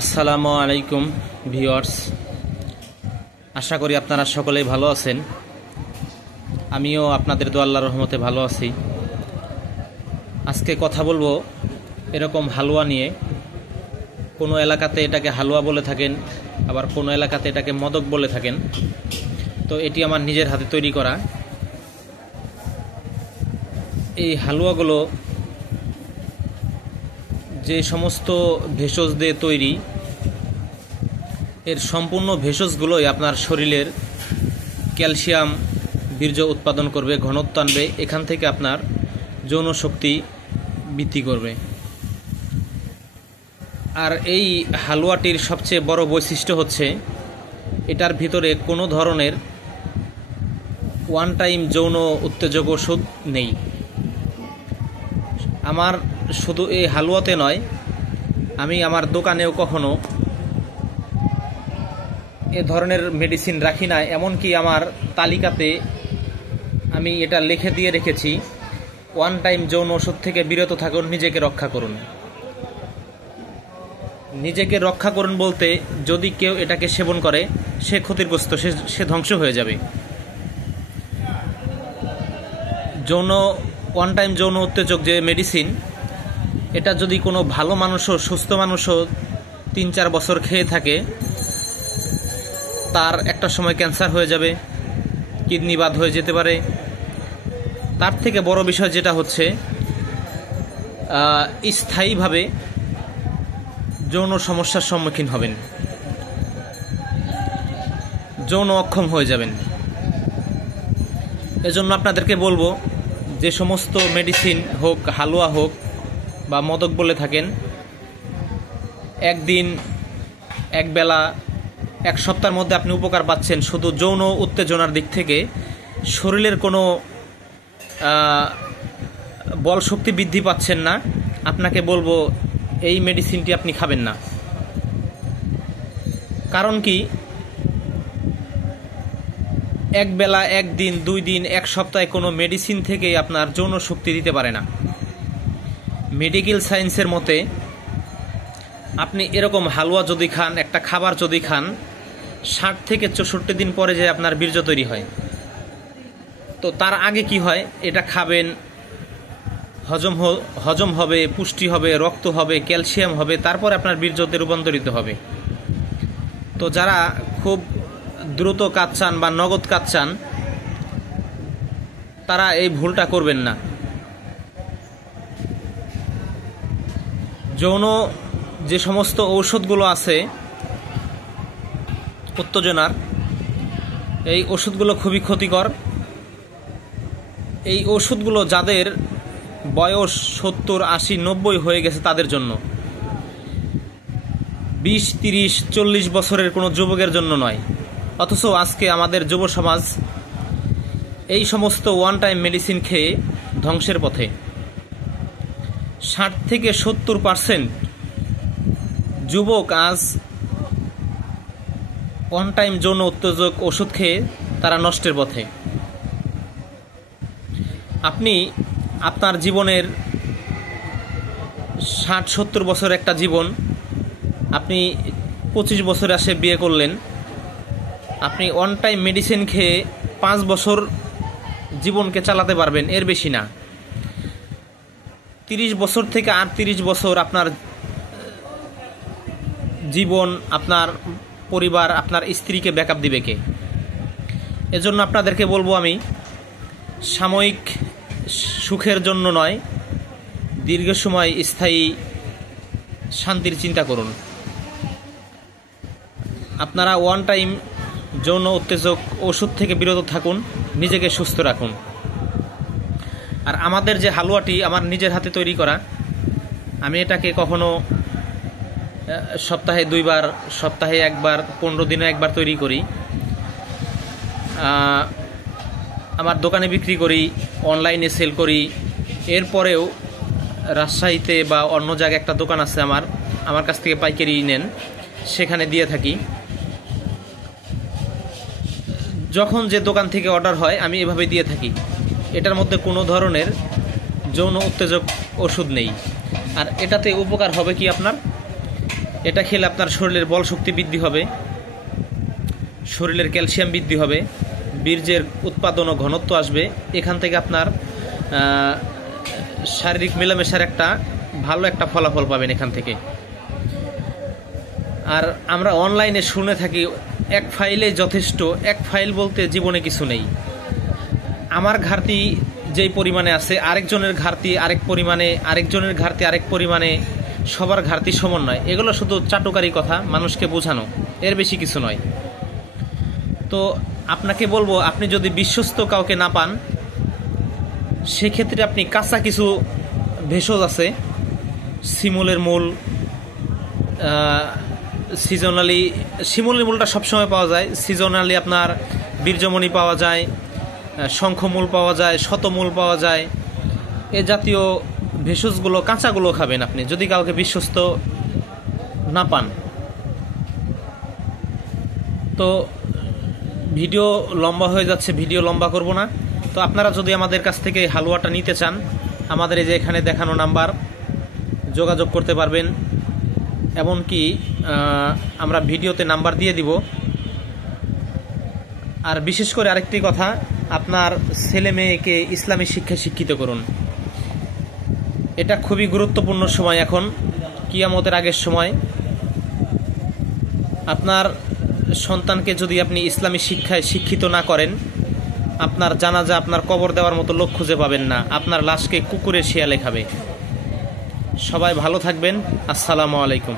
আসসালামু আলাইকুম ভিউয়ার্স, আশা করি আপনারা সকলেই ভালো আছেন। আমিও আপনাদের দোয়া আল্লাহর রহমতে ভালো আছি। আজকে কথা বলবো এরকম হালুয়া নিয়ে। কোনো এলাকাতে এটাকে হালুয়া বলে থাকেন, আবার কোনো এলাকাতে এটাকে মদক বলে থাকেন। তো এটি আমার নিজের হাতে তৈরি করা। এই হালুয়াগুলো যে সমস্ত ভেষজ দিয়ে তৈরি, এর সম্পূর্ণ ভেষজগুলোই আপনার শরীরের ক্যালসিয়াম বীর্য উৎপাদন করবে, ঘনত্ব আনবে, এখান থেকে আপনার যৌন শক্তি বৃদ্ধি করবে। আর এই হালুয়াটির সবচেয়ে বড় বৈশিষ্ট্য হচ্ছে এটার ভিতরে কোনো ধরনের ওয়ান টাইম যৌন উত্তেজক ওষুধ নেই। আমার শুধু এই হালুয়াতে নয়, আমি আমার দোকানেও কখনো এ ধরনের মেডিসিন রাখি না। এমনকি আমার তালিকাতে আমি এটা লিখে দিয়ে রেখেছি, ওয়ান টাইম যৌন ওষুধ থেকে বিরত থাকুন, নিজেকে রক্ষা করুন। নিজেকে রক্ষা করুন বলতে, যদি কেউ এটাকে সেবন করে সে ক্ষতিগ্রস্ত, সে ধ্বংস হয়ে যাবে। ওয়ান টাইম যৌন উত্তেজক যে মেডিসিন, এটা যদি কোনো ভালো মানুষও, সুস্থ মানুষও 3-4 বছর খেয়ে থাকে, তার একটা সময় ক্যান্সার হয়ে যাবে, কিডনি বাদ হয়ে যেতে পারে। তার থেকে বড় বিষয় যেটা হচ্ছে, স্থায়ীভাবে যৌন সমস্যার সম্মুখীন হবেন, যৌন অক্ষম হয়ে যাবেন। এজন্য আপনাদেরকে বলবো, যে সমস্ত মেডিসিন হোক, হালুয়া হোক বা মদক বলে থাকেন, একদিন, একবেলা, এক সপ্তাহের মধ্যে আপনি উপকার পাচ্ছেন, শুধু যৌন উত্তেজনার দিক থেকে শরীরের কোনো বল শক্তি বৃদ্ধি পাচ্ছেন না, আপনাকে বলবো এই মেডিসিনটি আপনি খাবেন না। কারণ কি, এক বেলা, একদিন, 2 দিন, এক সপ্তাহে কোনো মেডিসিন থেকেই আপনার যৌন শক্তি দিতে পারে না। মেডিকেল সায়েন্সের মতে আপনি এরকম হালুয়া যদি খান, একটা খাবার যদি খান, 60 থেকে 64 দিন পরে যে আপনার বীর্য তৈরি হয়। তো তার আগে কি হয়, এটা খাবেন, হজম হবে, পুষ্টি হবে, রক্ত হবে, ক্যালসিয়াম হবে, তারপরে আপনার বীর্যতে রূপান্তরিত হবে। তো যারা খুব দ্রুত কাজ চান বা নগদ কাজ চান, তারা এই ভুলটা করবেন না। যৌন যে সমস্ত ঔষধগুলো আছে উত্তেজনার, এই ওষুধগুলো খুবই ক্ষতিকর। এই ওষুধগুলো যাদের বয়স 70, 80, 90 হয়ে গেছে তাদের জন্য, 20, 30, 40 বছরের কোনো যুবকের জন্য নয়। অথচ আজকে আমাদের যুব সমাজ এই সমস্ত ওয়ান টাইম মেডিসিন খেয়ে ধ্বংসের পথে। 60 থেকে 70% যুবক আজ ওয়ান টাইম যৌন উত্তেজক ওষুধ খেয়ে তারা নষ্টের পথে। আপনি আপনার জীবনের 60-70 বছর একটা জীবন, আপনি 25 বছরে আসে বিয়ে করলেন, আপনি ওয়ান টাইম মেডিসিন খেয়ে 5 বছর জীবনকে চালাতে পারবেন, এর বেশি না। 30 বছর থেকে 38 বছর আপনার জীবন, আপনার পরিবার, আপনার স্ত্রীকে ব্যাকআপ দিবে কে? এজন্য আপনাদেরকে বলবো আমি, সাময়িক সুখের জন্য নয়, দীর্ঘ সময় স্থায়ী শান্তির চিন্তা করুন। আপনারা ওয়ান টাইম যৌন উত্তেজক ওষুধ থেকে বিরত থাকুন, নিজেকে সুস্থ রাখুন। আর আমাদের যে হালুয়াটি আমার নিজের হাতে তৈরি করা, আমি এটাকে কখনো সপ্তাহে 2 বার, সপ্তাহে 1 বার, 15 দিনে 1 বার তৈরি করি। আমার দোকানে বিক্রি করি, অনলাইনে সেল করি। এরপরেও রাজশাহীতে বা অন্য জায়গায় একটা দোকান আছে আমার কাছ থেকে পাইকারি নেন, সেখানে দিয়ে থাকি। যখন যে দোকান থেকে অর্ডার হয় আমি এভাবে দিয়ে থাকি। এটার মধ্যে কোনো ধরনের যৌন উত্তেজক ওষুধ নেই। আর এটাতে উপকার হবে কি আপনার, এটা খেলে আপনার শরীরের বল শক্তি বৃদ্ধি হবে, শরীরের ক্যালসিয়াম বৃদ্ধি হবে, বীর্যের উৎপাদন ও ঘনত্ব আসবে। এখান থেকে আপনার শারীরিক মেলামেশার একটা ভালো একটা ফলাফল পাবেন এখান থেকে। আর আমরা অনলাইনে শুনে থাকি এক ফাইলে যথেষ্ট, এক ফাইল বলতে জীবনে কিছু নেই। আমার ঘাটতি যেই পরিমাণে আছে, আরেকজনের ঘাটতি আরেক পরিমাণে, আরেকজনের ঘাটতি আরেক পরিমাণে, সবার ঘাটতি সমান নয়। এগুলো শুধু চাটুকারি কথা, মানুষকে বোঝানো, এর বেশি কিছু নয়। তো আপনাকে বলবো, আপনি যদি বিশ্বস্ত কাউকে না পান, সেক্ষেত্রে আপনি কাঁচা কিছু ভেষজ আছে, শিমুলের মূল, সিজনালি শিমুলের মূলটা সবসময় পাওয়া যায়, সিজনালি আপনার বীর্যমণি পাওয়া যায়, শঙ্খমূল পাওয়া যায়, শতমূল পাওয়া যায়। এ জাতীয় ভেষজগুলো কাঁচাগুলো খাবেন আপনি যদি কাউকে বিশ্বস্ত না পান। তো ভিডিও লম্বা হয়ে যাচ্ছে, ভিডিও লম্বা করব না। তো আপনারা যদি আমাদের কাছ থেকে হালুয়াটা নিতে চান, আমাদের এই যে এখানে দেখানো নাম্বার যোগাযোগ করতে পারবেন। এমনকি আমরা ভিডিওতে নাম্বার দিয়ে দিব। আর বিশেষ করে আরেকটি কথা, আপনার ছেলে মেয়েকে ইসলামী শিক্ষায় শিক্ষিত করুন। এটা খুবই গুরুত্বপূর্ণ সময় এখন, কিয়ামতের আগের সময়। আপনার সন্তানকে যদি আপনি ইসলামী শিক্ষায় শিক্ষিত না করেন, আপনার জানাজা আপনার কবর দেওয়ার মতো লোক খুঁজে পাবেন না, আপনার লাশকে কুকুরে শিয়ালে খাবে। সবাই ভালো থাকবেন। আসসালামু আলাইকুম।